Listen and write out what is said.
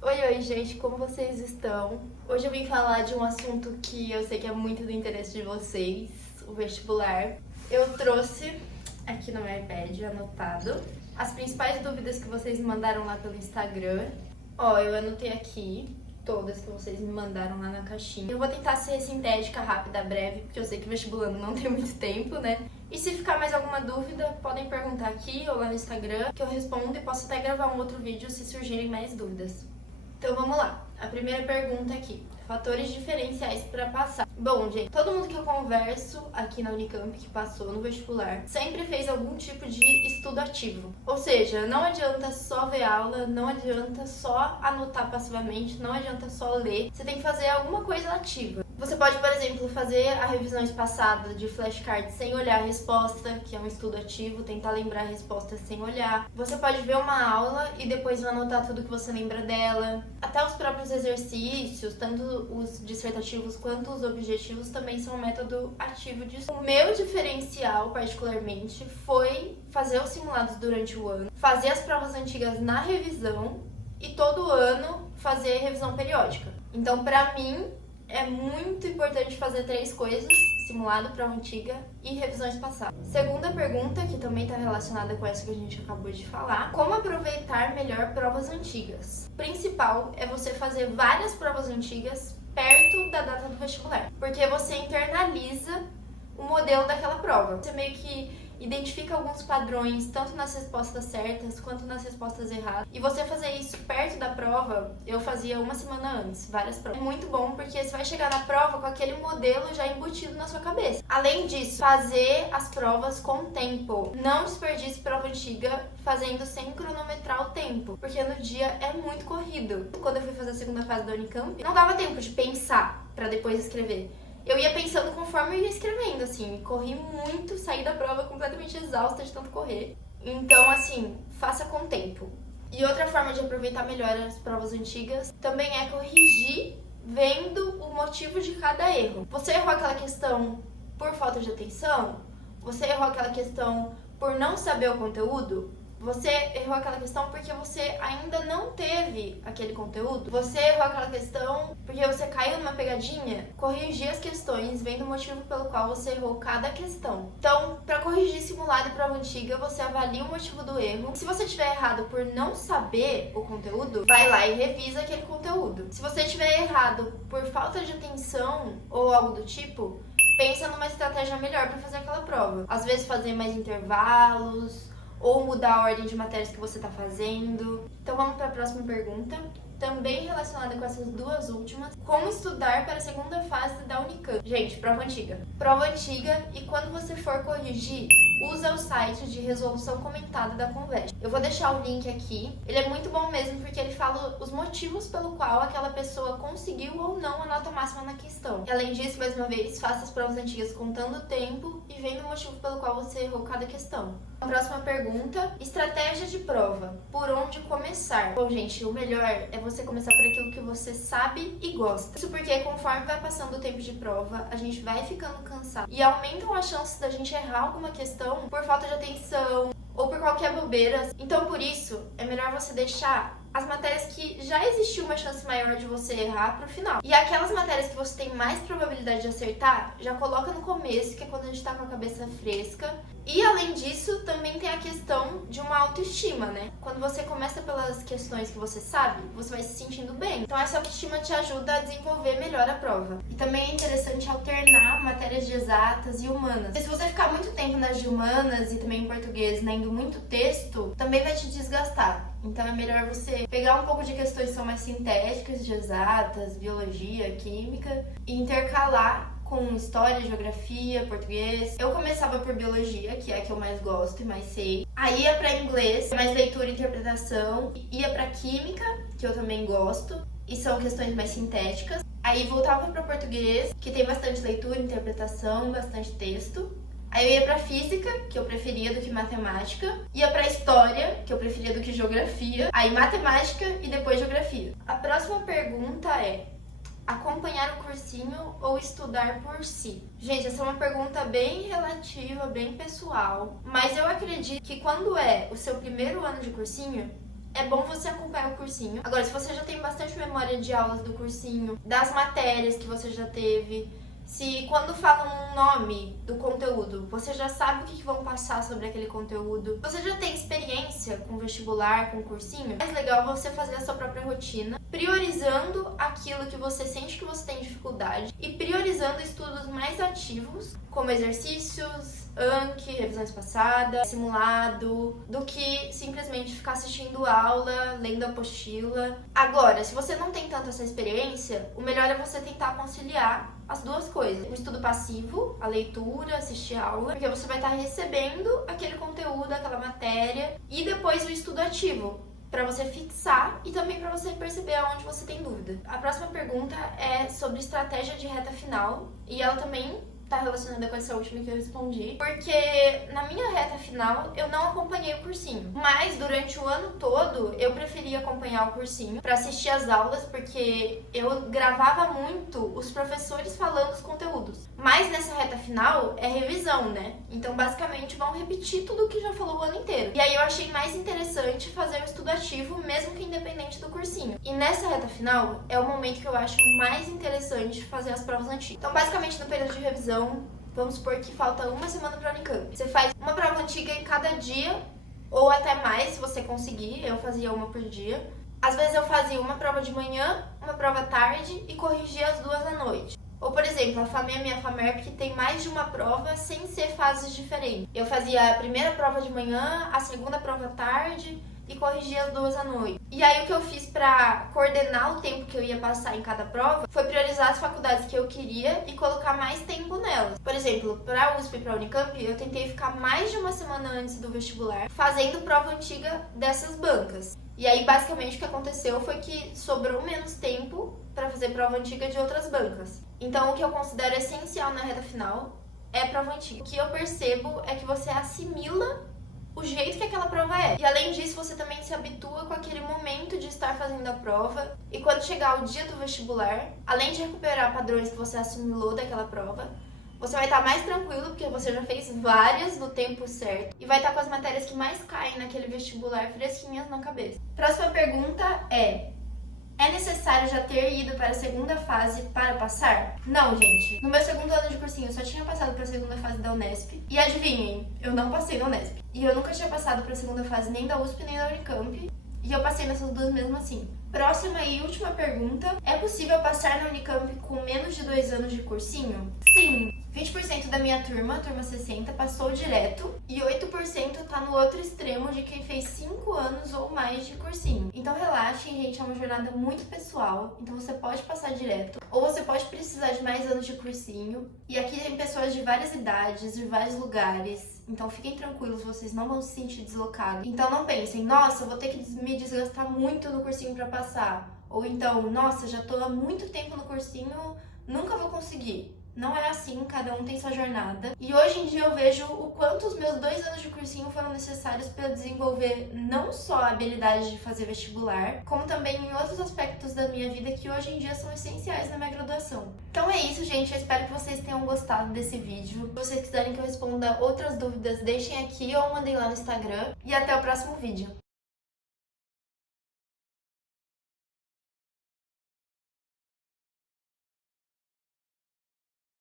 Oi, gente, como vocês estão? Hoje eu vim falar de um assunto que eu sei que é muito do interesse de vocês, o vestibular. Eu trouxe aqui no meu iPad anotado as principais dúvidas que vocês me mandaram lá pelo Instagram. Eu anotei aqui todas que vocês me mandaram lá na caixinha. Eu vou tentar ser sintética, rápida, breve, porque eu sei que vestibulando não tem muito tempo, né? E se ficar mais alguma dúvida, podem perguntar aqui ou lá no Instagram, que eu respondo e posso até gravar um outro vídeo se surgirem mais dúvidas. Então vamos lá. A primeira pergunta aqui. Fatores diferenciais para passar. Bom, gente, todo mundo que eu converso aqui na Unicamp que passou no vestibular sempre fez algum tipo de estudo ativo. Ou seja, não adianta só ver aula, não adianta só anotar passivamente, não adianta só ler. Você tem que fazer alguma coisa ativa. Você pode, por exemplo, fazer a revisão espaçada de flashcards sem olhar a resposta, que é um estudo ativo, tentar lembrar a resposta sem olhar. Você pode ver uma aula e depois anotar tudo que você lembra dela. Até os próprios exercícios, tanto os dissertativos quanto os objetivos, também são um método ativo de estudo. O meu diferencial, particularmente, foi fazer os simulados durante o ano, fazer as provas antigas na revisão e todo ano fazer revisão periódica. Então, pra mim, é muito importante fazer 3 coisas: simulado, prova antiga e revisões passadas. Segunda pergunta, que também está relacionada com essa que a gente acabou de falar: como aproveitar melhor provas antigas? O principal é você fazer várias provas antigas perto da data do vestibular, porque você internaliza o modelo daquela prova. Você meio que identifica alguns padrões, tanto nas respostas certas quanto nas respostas erradas. E você fazer isso perto da prova, eu fazia uma semana antes, várias provas. É muito bom porque você vai chegar na prova com aquele modelo já embutido na sua cabeça. Além disso, fazer as provas com tempo. Não desperdice prova antiga fazendo sem cronometrar o tempo, porque no dia é muito corrido. Quando eu fui fazer a segunda fase da Unicamp, não dava tempo de pensar pra depois escrever. Eu ia pensando conforme eu ia escrevendo, assim, corri muito, saí da prova completamente exausta de tanto correr. Então, assim, faça com tempo. E outra forma de aproveitar melhor as provas antigas também é corrigir vendo o motivo de cada erro. Você errou aquela questão por falta de atenção? Você errou aquela questão por não saber o conteúdo? Você errou aquela questão porque você ainda não teve aquele conteúdo? Você errou aquela questão porque você caiu numa pegadinha? Corrigir as questões vendo o motivo pelo qual você errou cada questão. Então, para corrigir simulado e prova antiga, você avalia o motivo do erro. Se você tiver errado por não saber o conteúdo, vai lá e revisa aquele conteúdo. Se você tiver errado por falta de atenção ou algo do tipo, pensa numa estratégia melhor para fazer aquela prova. Às vezes fazer mais intervalos, ou mudar a ordem de matérias que você está fazendo. Então vamos para a próxima pergunta, também relacionada com essas duas últimas. Como estudar para a segunda fase da Unicamp? Gente, prova antiga. Prova antiga, e quando você for corrigir, usa o site de resolução comentada da Conveste. Eu vou deixar o link aqui. Ele é muito bom mesmo porque ele fala os motivos pelo qual aquela pessoa conseguiu ou não a nota máxima na questão. E além disso, mais uma vez, faça as provas antigas contando o tempo e vendo o motivo pelo qual você errou cada questão. A próxima pergunta: estratégia de prova. Por onde começar? Bom, gente, o melhor é você começar por aquilo que você sabe e gosta. Isso porque conforme vai passando o tempo de prova, a gente vai ficando cansado e aumentam as chances da gente errar alguma questão por falta de atenção ou por qualquer bobeira. Então, por isso, é melhor você deixar as matérias que já existiu uma chance maior de você errar pro final. E aquelas matérias que você tem mais probabilidade de acertar, já coloca no começo, que é quando a gente tá com a cabeça fresca. E além disso, também tem a questão de uma autoestima, né? Quando você começa pelas questões que você sabe, você vai se sentindo bem. Então essa autoestima te ajuda a desenvolver melhor a prova. E também é interessante alternar matérias de exatas e humanas. E se você ficar muito tempo nas de humanas e também em português lendo muito texto, também vai te desgastar. Então é melhor você pegar um pouco de questões que são mais sintéticas, de exatas, biologia, química, e intercalar com história, geografia, português. Eu começava por biologia, que é a que eu mais gosto e mais sei. Aí ia pra inglês, mais leitura e interpretação. Ia pra química, que eu também gosto, e são questões mais sintéticas. Aí voltava pra português, que tem bastante leitura, interpretação, bastante texto. Aí eu ia pra física, que eu preferia do que matemática. Ia pra história, que eu preferia do que geografia. Aí matemática e depois geografia. A próxima pergunta é: acompanhar o cursinho ou estudar por si? Gente, essa é uma pergunta bem relativa, bem pessoal, mas eu acredito que quando é o seu primeiro ano de cursinho, é bom você acompanhar o cursinho. Agora, se você já tem bastante memória de aulas do cursinho, das matérias que você já teve, se quando falam um nome do conteúdo, você já sabe o que vão passar sobre aquele conteúdo, você já tem experiência com vestibular, com cursinho, é mais legal você fazer a sua própria rotina, priorizando aquilo que você sente que você tem dificuldade e priorizando estudos mais ativos, como exercícios, Anki, revisões passadas, simulado, do que simplesmente ficar assistindo aula, lendo apostila. Agora, se você não tem tanto essa experiência, o melhor é você tentar conciliar as duas coisas. O estudo passivo, a leitura, assistir aula, porque você vai estar recebendo aquele conteúdo, aquela matéria, e depois o estudo ativo, para você fixar e também para você perceber aonde você tem dúvida. A próxima pergunta é sobre estratégia de reta final, e ela também tá relacionada com essa última que eu respondi, porque na minha reta final eu não acompanhei o cursinho, mas durante o ano todo eu preferia acompanhar o cursinho para assistir as aulas, porque eu gravava muito os professores falando os conteúdos. Mas nessa reta final é revisão, né? Então basicamente vão repetir tudo o que já falou o ano inteiro. E aí eu achei mais interessante fazer o estudo ativo, mesmo que independente do cursinho. E nessa reta final é o momento que eu acho mais interessante fazer as provas antigas. Então basicamente no período de revisão, vamos supor que falta uma semana para a Unicamp. Você faz uma prova antiga em cada dia, ou até mais, se você conseguir. Eu fazia uma por dia. Às vezes eu fazia uma prova de manhã, uma prova à tarde e corrigia as duas à noite. Ou, por exemplo, a FAME, a minha FAMERP, tem mais de uma prova sem ser fases diferentes. Eu fazia a primeira prova de manhã, a segunda prova à tarde e corrigia as duas à noite. E aí o que eu fiz para coordenar o tempo que eu ia passar em cada prova foi priorizar as faculdades que eu queria e colocar mais tempo nelas. Por exemplo, para a USP e para a Unicamp, eu tentei ficar mais de uma semana antes do vestibular fazendo prova antiga dessas bancas. E aí, basicamente, o que aconteceu foi que sobrou menos tempo para fazer prova antiga de outras bancas. Então, o que eu considero essencial na reta final é prova antiga. O que eu percebo é que você assimila o jeito que aquela prova é. E além disso, você também se habitua com aquele momento de estar fazendo a prova. E quando chegar o dia do vestibular, além de recuperar padrões que você assimilou daquela prova, você vai estar mais tranquilo, porque você já fez várias no tempo certo. E vai estar com as matérias que mais caem naquele vestibular fresquinhas na cabeça. Próxima pergunta é necessário já ter ido para a segunda fase para passar? Não, gente. No meu segundo ano de cursinho, eu só tinha passado para a segunda fase da Unesp. E adivinhem, eu não passei na Unesp. E eu nunca tinha passado para a segunda fase nem da USP nem da Unicamp. E eu passei nessas duas mesmo assim. Próxima e última pergunta. É possível passar na Unicamp com menos de 2 anos de cursinho? Sim. 20% da minha turma, turma 60, passou direto e 8% tá no outro extremo de quem fez 5 anos ou mais de cursinho. Então relaxem, gente, é uma jornada muito pessoal, então você pode passar direto ou você pode precisar de mais anos de cursinho. E aqui tem pessoas de várias idades, de vários lugares, então fiquem tranquilos, vocês não vão se sentir deslocados. Então não pensem, nossa, eu vou ter que me desgastar muito no cursinho pra passar. Ou então, nossa, já tô há muito tempo no cursinho, nunca vou conseguir. Não é assim, cada um tem sua jornada. E hoje em dia eu vejo o quanto os meus 2 anos de cursinho foram necessários para desenvolver não só a habilidade de fazer vestibular, como também em outros aspectos da minha vida que hoje em dia são essenciais na minha graduação. Então é isso, gente. Eu espero que vocês tenham gostado desse vídeo. Se vocês quiserem que eu responda outras dúvidas, deixem aqui ou mandem lá no Instagram. E até o próximo vídeo.